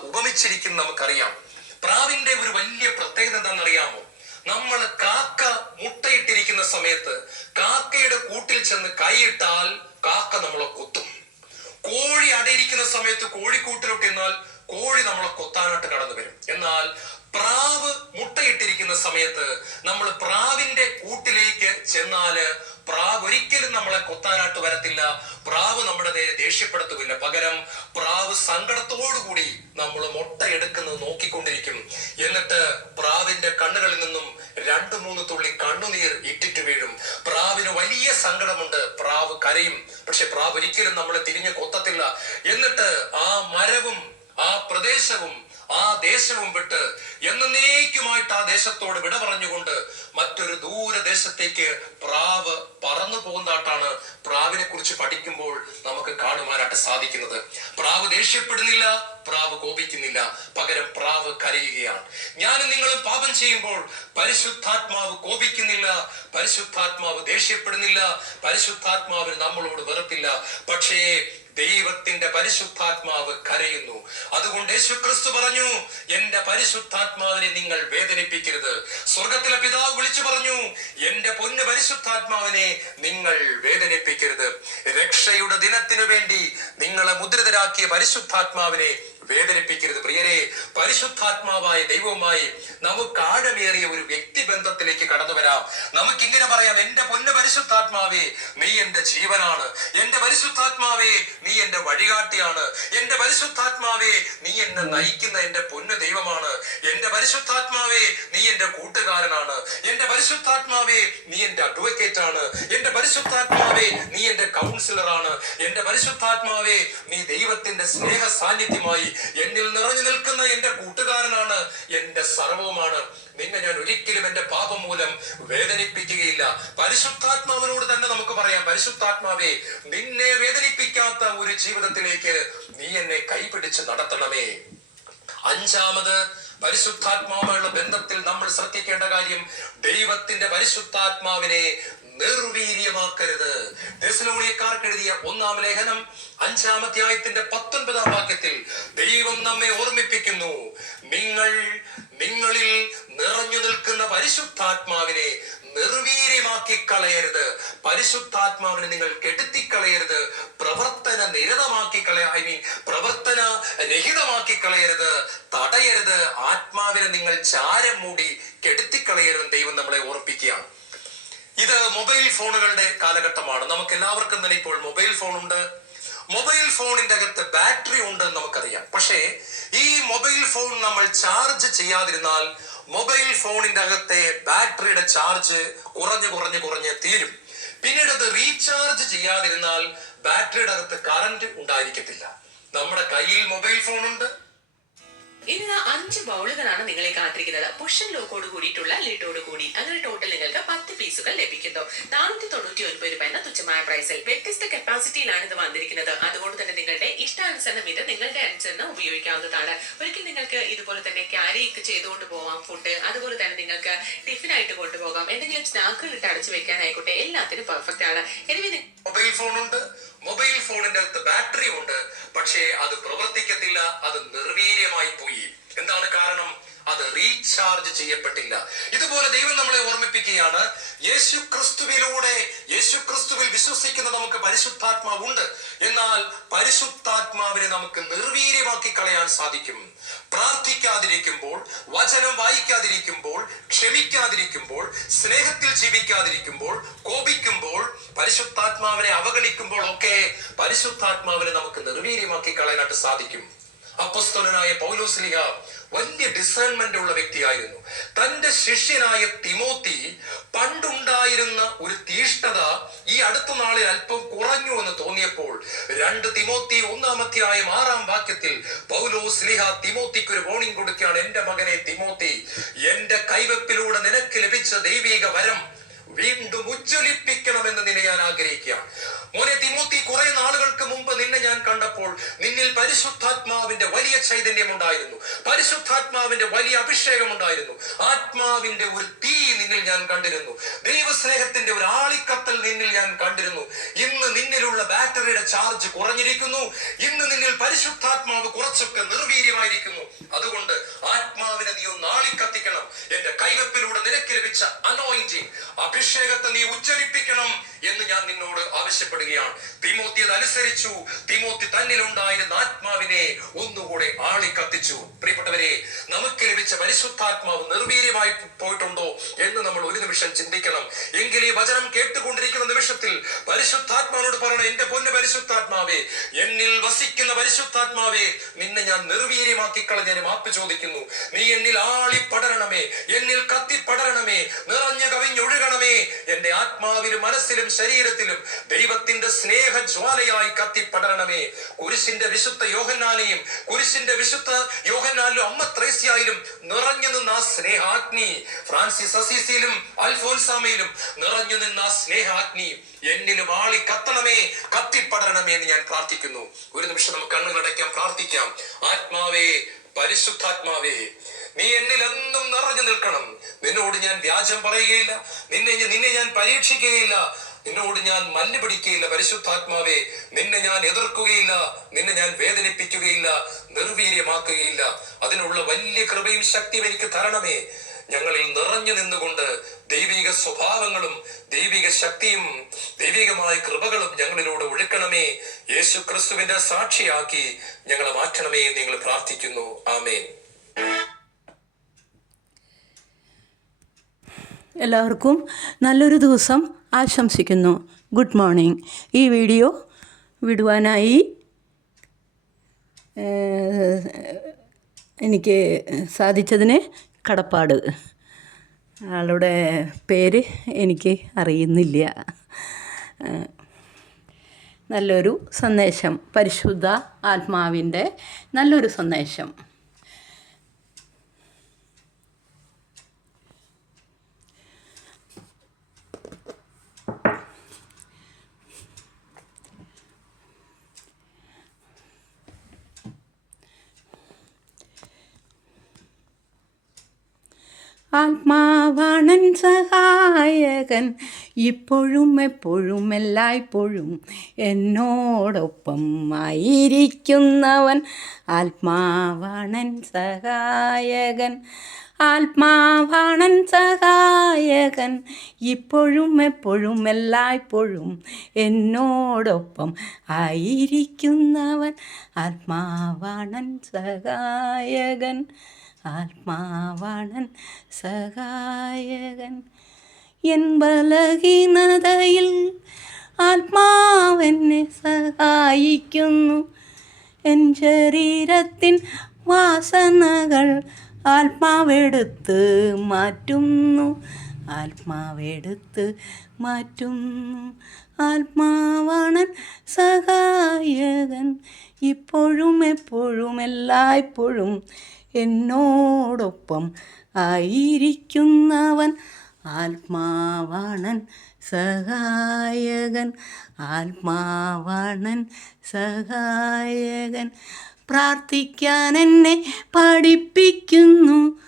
ഉപമിച്ചിരിക്കുന്ന ഉപമിച്ചിരിക്കുന്നത് നമുക്കറിയാം. പ്രാവിന്റെ ഒരു വലിയ പ്രത്യേകത എന്താണെന്നറിയാമോ? നമ്മൾ കാക്ക മുട്ടയിട്ടിരിക്കുന്ന സമയത്ത് കാക്കയുടെ കൂട്ടിൽ ചെന്ന് കൈയിട്ടാൽ കാക്ക നമ്മളെ കൊത്തും. കോഴി അടയിരിക്കുന്ന സമയത്ത് കോഴിക്കൂട്ടിലോട്ട് എന്നാൽ കോഴി നമ്മളെ കൊത്താനായിട്ട് കടന്നു വരും എന്നാൽ പ്രാവ് മുട്ടയിട്ടിരിക്കുന്ന സമയത്ത് നമ്മൾ പ്രാവിന്റെ കൂട്ടിലേക്ക് ചെന്നാൽ പ്രാവ് ഒരിക്കലും നമ്മളെ കൊത്താനായിട്ട് വരത്തില്ല. പ്രാവ് നമ്മുടെ ദേഷ്യപ്പെടുത്തുകയില്ല. പകരം പ്രാവ് സങ്കടത്തോടുകൂടി നമ്മൾ മുട്ട എടുക്കുന്നത് നോക്കിക്കൊണ്ടിരിക്കും. എന്നിട്ട് പ്രാവിന്റെ കണ്ണുകളിൽ നിന്നും രണ്ടു മൂന്ന് തുള്ളി കണ്ണുനീർ ഇട്ടിട്ട് വീഴും. പ്രാവിന് വലിയ സങ്കടമുണ്ട്. പ്രാവ് കരയും. പക്ഷെ പ്രാവ് ഒരിക്കലും നമ്മളെ തിരിഞ്ഞു കൊത്തത്തില്ല. എന്നിട്ട് ആ മരവും ആ പ്രദേശവും ആ ദേശവും വിട്ട് എന്നേക്കുമായിട്ട് ആ ദേശത്തോട് വിട പറഞ്ഞുകൊണ്ട് മറ്റൊരു ദൂരദേശത്തേക്ക് പ്രാവ് പറന്നു പോകുന്നതായിട്ടാണ് പ്രാവിനെ കുറിച്ച് പഠിക്കുമ്പോൾ നമുക്ക് കാണുവാനായിട്ട് സാധിക്കുന്നത്. പ്രാവ് ദേഷ്യപ്പെടുന്നില്ല പ്രാവ് കോപിക്കുന്നില്ല. പകരം പ്രാവ് കരയുകയാണ്. ഞാനും നിങ്ങളും പാപം ചെയ്യുമ്പോൾ പരിശുദ്ധാത്മാവ് കോപിക്കുന്നില്ല പരിശുദ്ധാത്മാവ് ദേഷ്യപ്പെടുന്നില്ല പരിശുദ്ധാത്മാവിന് നമ്മളോട് വെറുപ്പില്ല. പക്ഷേ ദൈവത്തിന്റെ പരിശുദ്ധാത്മാവ് കരയുന്നു. അതുകൊണ്ട് യേശുക്രിസ്തു പറഞ്ഞു എന്റെ പരിശുദ്ധാത്മാവിനെ നിങ്ങൾ വേദനിപ്പിക്കരുത്. സ്വർഗത്തിലെ പിതാവ് വിളിച്ചു പറഞ്ഞു എന്റെ പൊന്ന് പരിശുദ്ധാത്മാവിനെ നിങ്ങൾ വേദനിപ്പിക്കരുത്. രക്ഷയുടെ ദിനത്തിനു വേണ്ടി നിങ്ങളെ മുദ്രിതരാക്കിയ പരിശുദ്ധാത്മാവിനെ വേദനിപ്പിക്കരുത്. പ്രിയരെ പരിശുദ്ധാത്മാവായ ദൈവവുമായി നമുക്ക് ആഴമേറിയ ഒരു വ്യക്തിബന്ധത്തിലേക്ക് കടന്നു വരാം. നമുക്കിങ്ങനെ പറയാം എന്റെ പൊന്ന പരിശുദ്ധാത്മാവേ നീ എന്റെ ജീവനാണ്. എന്റെ പരിശുദ്ധാത്മാവേ നീ എന്റെ വഴികാട്ടിയാണ്. എന്റെ പരിശുദ്ധാത്മാവേ നീ എന്നെ നയിക്കുന്ന എന്റെ പൊന്ന് ദൈവമാണ്. എന്റെ പരിശുദ്ധാത്മാവേ നീ എന്റെ കൂട്ടുകാരനാണ്. എന്റെ പരിശുദ്ധാത്മാവേ നീ എന്റെ അഡ്വക്കേറ്റ് ആണ് എന്റെ പരിശുദ്ധാത്മാവേ നീ എന്റെ കൗൺസിലറാണ്. എന്റെ പരിശുദ്ധാത്മാവേ നീ ദൈവത്തിന്റെ സ്നേഹ സാന്നിധ്യമായി എന്നിൽ നിറഞ്ഞു നിൽക്കുന്ന എന്റെ കൂട്ടുകാരനാണ് എന്റെ സർവവുമാണ്. നിന്നെ ഞാൻ ഒരിക്കലും എന്റെ പാപം മൂലം വേദനിപ്പിക്കുകയില്ല. പരിശുദ്ധാത്മാവിനോട് തന്നെ നമുക്ക് പറയാം പരിശുദ്ധാത്മാവേ നിന്നെ വേദനിപ്പിക്കാത്ത ഒരു ജീവിതത്തിലേക്ക് നീ എന്നെ കൈപിടിച്ച് നടത്തണമേ. അഞ്ചാമത് പരിശുദ്ധാത്മാവുമായുള്ള ബന്ധത്തിൽ നമ്മൾ ശ്രദ്ധിക്കേണ്ട കാര്യം ദൈവത്തിന്റെ പരിശുദ്ധാത്മാവിനെ നിർവീര്യമാക്കരുത് തെസ്സലോണിയക്കാർക്ക് എഴുതിയ ഒന്നാം ലേഖനം അഞ്ചാം അധ്യായത്തിന്റെ പത്തൊൻപതാം വാക്യത്തിൽ ദൈവം നമ്മെ ഓർമ്മിപ്പിക്കുന്നു. നിങ്ങൾ നിങ്ങളിൽ നിറഞ്ഞു നിൽക്കുന്ന പരിശുദ്ധാത്മാവിനെ നിർവീര്യമാക്കി കളയരുത് പരിശുദ്ധാത്മാവിനെ നിങ്ങൾ കെടുത്തിക്കളയരുത്. പ്രവർത്തന നിരതമാക്കി കളയ ഐ മീൻ പ്രവർത്തന രഹിതമാക്കി കളയരുത് തടയരുത്. ആത്മാവിനെ നിങ്ങൾ ചാരം മൂടി കെടുത്തിക്കളയരുത് ദൈവം നമ്മളെ ഓർപ്പിക്കുകയാണ് ഇത് മൊബൈൽ ഫോണുകളുടെ കാലഘട്ടമാണ്. നമുക്ക് എല്ലാവർക്കും തന്നെ ഇപ്പോൾ മൊബൈൽ ഫോൺ ഉണ്ട് മൊബൈൽ ഫോണിന്റെ അകത്ത് ബാറ്ററി ഉണ്ട് എന്ന് നമുക്കറിയാം. പക്ഷേ ഈ മൊബൈൽ ഫോൺ നമ്മൾ ചാർജ് ചെയ്യാതിരുന്നാൽ മൊബൈൽ ഫോണിന്റെ അകത്തെ ബാറ്ററിയുടെ ചാർജ് കുറഞ്ഞു കുറഞ്ഞു കുറഞ്ഞ് തീരും. പിന്നീട് അത് റീചാർജ് ചെയ്യാതിരുന്നാൽ ബാറ്ററിയുടെ അകത്ത് കറന്റ് ഉണ്ടായിരിക്കത്തില്ല. നമ്മുടെ കയ്യിൽ മൊബൈൽ ഫോൺ ഉണ്ട് ഇന്ന് അഞ്ച് ബൗളുകളാണ് നിങ്ങളെ കാത്തിരിക്കുന്നത്. പുഷൻ ലോക്കോട് കൂടിയിട്ടുള്ള ലിറ്റോട് കൂടി. അങ്ങനെ ടോട്ടൽ നിങ്ങൾക്ക് പത്ത് പീസുകൾ ലഭിക്കുന്നു. നാനൂറ്റി തൊണ്ണൂറ്റി ഒൻപത് രൂപ എന്ന തുച്ഛമായ പ്രൈസിൽ വ്യത്യസ്ത കപ്പാസിറ്റിയിലാണ് ഇത് വന്നിരിക്കുന്നത്. അതുകൊണ്ട് തന്നെ നിങ്ങളുടെ ഇഷ്ടാനുസരണം ഇത് നിങ്ങളുടെ അനുസരണം ഉപയോഗിക്കാവുന്നതാണ്. ഒരിക്കൽ നിങ്ങൾക്ക് ഇതുപോലെ തന്നെ ക്യാരി ചെയ്തുകൊണ്ട് പോവാം ഫുഡ് അതുപോലെ തന്നെ നിങ്ങൾക്ക് ടിഫിനായിട്ട് കൊണ്ടുപോകാം. എന്തെങ്കിലും സ്നാക്കുകൾ ഇട്ട് അടച്ചു വെക്കാനായിക്കോട്ടെ എല്ലാത്തിനും പെർഫെക്റ്റ് ആണ്. എനിവേ മൊബൈൽ ഫോൺ ഉണ്ട്. മൊബൈൽ ഫോണിന്റെ അകത്ത് ബാറ്ററി ഉണ്ട് പക്ഷേ അത് പ്രവർത്തിക്കത്തില്ല അത് നിർവീര്യമായി പോയി. എന്താണ് കാരണം? അത് റീചാർജ് ചെയ്യപ്പെട്ടില്ല. ഇതുപോലെ ദൈവം നമ്മളെ ഓർമ്മിപ്പിക്കുകയാണ് യേശു ക്രിസ്തുവിലൂടെ യേശു ക്രിസ്തുവിൽ വിശ്വസിക്കുന്ന നമുക്ക് പരിശുദ്ധാത്മാവുണ്ട്. എന്നാൽ പരിശുദ്ധാത്മാവിനെ നമുക്ക് നിർവീര്യമാക്കി കളയാൻ സാധിക്കും. പ്രാർത്ഥിക്കാതിരിക്കുമ്പോൾ വചനം വായിക്കാതിരിക്കുമ്പോൾ ക്ഷമിക്കാതിരിക്കുമ്പോൾ സ്നേഹത്തിൽ ജീവിക്കാതിരിക്കുമ്പോൾ കോപിക്കുമ്പോൾ പരിശുദ്ധാത്മാവിനെ അവഗണിക്കുമ്പോൾ ഒക്കെ പരിശുദ്ധാത്മാവിനെ നമുക്ക് നിർവീര്യമാക്കി കളയാനായിട്ട് സാധിക്കും. അപ്പസ്തോലനായ പൗലോസ്ലിഹ വലിയ ഡിസൈൻമെന്റ് ഉള്ള വ്യക്തിയായിരുന്നു. തന്റെ ശിഷ്യനായ തിമോത്തി പണ്ടുണ്ടായിരുന്ന ഒരു തീഷ്ണത ഈ അടുത്ത നാളിൽ അല്പം കുറഞ്ഞു എന്ന് തോന്നിയപ്പോൾ രണ്ട് തിമോത്തി ഒന്നാമത്തെയായ ആറാം വാക്യത്തിൽ പൗലോസ് സ്ലിഹ തിമോത്തിക്ക് ഒരു വാണിംഗ് കൊടുക്കുകയാണ്. എന്റെ മകനെ തിമോത്തി എന്റെ കൈവെപ്പിലൂടെ നിനക്ക് ലഭിച്ച ദൈവിക വരം വീണ്ടും ഉജ്ജ്വലിപ്പിക്കണമെന്ന് നിന്നെ ഞാൻ ആഗ്രഹിക്കുക മോനെ തിമോത്തി കുറെ നാളുകൾക്ക് മുമ്പ് നിന്നെ ഞാൻ കണ്ടപ്പോൾ പരിശുദ്ധാത്മാവിന്റെ വലിയ ചൈതന്യം ഉണ്ടായിരുന്നു. പരിശുദ്ധാത്മാവിന്റെ വലിയ അഭിഷേകം ഉണ്ടായിരുന്നു. ആത്മാവിന്റെ ഒരു തീ നിന്നിൽ ഞാൻ കണ്ടിരുന്നു. ദൈവസ്നേഹത്തിന്റെ ഒരു ആളിക്കത്തൽ നിന്നിൽ ഞാൻ കണ്ടിരുന്നു. ഇന്ന് നിന്നിലുള്ള ബാറ്ററിയുടെ ചാർജ് കുറഞ്ഞിരിക്കുന്നു. ഇന്ന് നിന്നിൽ പരിശുദ്ധാത്മാവ് കുറച്ചൊക്കെ നിർവീര്യമായിരിക്കുന്നു. അതുകൊണ്ട് ആത്മാവിനെ നീ ഒന്ന് ആളിക്കത്തിക്കണം. എന്റെ കൈവപ്പിലൂടെ നിനക്ക് ലഭിച്ച അനോയിന്റിങ് അഭിഷേകത്തെ നീ ഉച്ചരിപ്പിക്കണം എന്ന് ഞാൻ നിന്നോട് ആവശ്യപ്പെടുകയാണ്. തിമോത്തി അതനുസരിച്ചു. തിമോത്തി തന്നിലുണ്ടായിരുന്ന ആത്മാവിനെ ഒന്നുകൂടെ ആളിക്കത്തിച്ചു. പ്രിയപ്പെട്ടവരെ നമുക്ക് ലഭിച്ച പരിശുദ്ധാത്മാവ് നിർവീര്യമായി പോയിട്ടുണ്ടോ എന്ന് നമ്മൾ ഒരു നിമിഷം ചിന്തിക്കണം. എങ്കിൽ ഈ വചനം കേട്ടുകൊണ്ടിരിക്കുന്ന നിമിഷത്തിൽ പരിശുദ്ധാത്മാവിനോട് പറയണം എന്റെ പൊന്ന് പരിശുദ്ധാത്മാവേ എന്നിൽ വസിക്കുന്ന പരിശുദ്ധാത്മാവേ നിന്നെ ഞാൻ നിർവീര്യമാക്കി മാപ്പ് ചോദിക്കുന്നു. നീ എന്നിൽ ആളി പടരണമേ എന്നിൽ കത്തി പടരണമേ നിറഞ്ഞു എന്റെ ആത്മാവിലും മനസ്സിലും ശരീരത്തിലും ദൈവത്തിന്റെ സ്നേഹ ജ്വാലയായി കത്തിപ്പടരണമേ. കുരിശിന്റെ വിശുദ്ധ യോഹന്നാനെയും കുരിശിന്റെ വിശുദ്ധ യോഹന്നാലും അമ്മ ത്രേസ്യായാലും നിറഞ്ഞു നിന്ന ആ സ്നേഹാഗ്നി ഫ്രാൻസിസ് അസീസിയിലും അൽഫോൻസാമയിലും നിറഞ്ഞു നിന്ന ആ സ്നേഹാഗ്നി എന്നിലും ആളി കത്തണമേ കത്തിപ്പടരണമേ എന്ന് ഞാൻ പ്രാർത്ഥിക്കുന്നു. ഒരു നിമിഷം നമുക്ക് കണ്ണുകളടയ്ക്കാം പ്രാർത്ഥിക്കാം. ആത്മാവേ പരിശുദ്ധാത്മാവേ നീ എന്നിൽ എന്നും നിറഞ്ഞു നിൽക്കണം. നിന്നോട് ഞാൻ വ്യാജം പറയുകയില്ല. നിന്നെ നിന്നെ ഞാൻ പരീക്ഷിക്കുകയില്ല. നിന്നോട് ഞാൻ മല്ല് പിടിക്കുകയില്ല പരിശുദ്ധാത്മാവേ. നിന്നെ ഞാൻ എതിർക്കുകയില്ല. നിന്നെ ഞാൻ വേദനിപ്പിക്കുകയില്ല നിർവീര്യമാക്കുകയില്ല. അതിനുള്ള വലിയ കൃപയും ശക്തിയും എനിക്ക് തരണമേ. ഞങ്ങളിൽ നിറഞ്ഞു നിന്നുകൊണ്ട് ദൈവിക സ്വഭാവങ്ങളും ദൈവിക ശക്തിയും ദൈവികമായ കൃപകളും ഞങ്ങളിലൂടെ ഒഴുക്കണമേ. യേശു ക്രിസ്തുവിന്റെ സാക്ഷിയാക്കി ഞങ്ങളെ മാറ്റണമേ നിങ്ങൾ പ്രാർത്ഥിക്കുന്നു. ആമേൻ. എല്ലാവർക്കും നല്ലൊരു ദിവസം ആശംസിക്കുന്നു. ഗുഡ് മോർണിംഗ് ഈ വീഡിയോ വിടുവാനായി എനിക്ക് സാധിച്ചതിന് കടപ്പാട്. ആളുടെ പേര് എനിക്ക് അറിയുന്നില്ല. നല്ലൊരു സന്ദേശം പരിശുദ്ധ ആത്മാവിന്റെ നല്ലൊരു സന്ദേശം. ആത്മാവാണൻ സഹായകൻ. ഇപ്പോഴും എപ്പോഴും എല്ലായ്പ്പോഴും എന്നോടൊപ്പം ആയിരിക്കുന്നവൻ. ആത്മാവാണൻ സഹായകൻ. ആത്മാവാണൻ സഹായകൻ. ഇപ്പോഴും എപ്പോഴും എല്ലായ്പ്പോഴും എന്നോടൊപ്പം ആയിരിക്കുന്നവൻ. ആത്മാവാണൻ സഹായകൻ. ആത്മാവാണൻ സഹായകൻ. എൻ ബലഹീനതയിൽ ആത്മാവെന്നെ സഹായിക്കുന്നു. എൻ ശരീരത്തിൻ വാസനകൾ ആത്മാവെടുത്ത് മാറ്റുന്നു. ആത്മാവെടുത്ത് മാറ്റുന്നു. ആത്മാവാണൻ സഹായകൻ. ഇപ്പോഴും എപ്പോഴും എല്ലായ്പ്പോഴും എന്നോടൊപ്പം ആയിരിക്കുന്നവൻ ആത്മാവാണൻ സഹായകൻ ആത്മാവാണൻ സഹായകൻ. പ്രാർത്ഥിക്കാൻ എന്നെ പഠിപ്പിക്കുന്നു.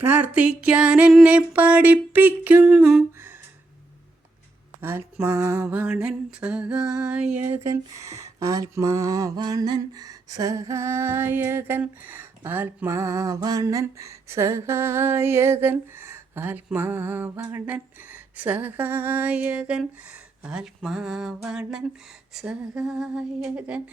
പ്രാർത്ഥിക്കാൻ എന്നെ പഠിപ്പിക്കുന്നു. ആത്മാവാണൻ സഹായകൻ ആത്മാവണൻ സഹായകൻ. ആത്മാവണൻ സഹായകൻ. ആത്മാവണൻ സഹായകൻ. ആത്മാവണൻ സഹായകൻ.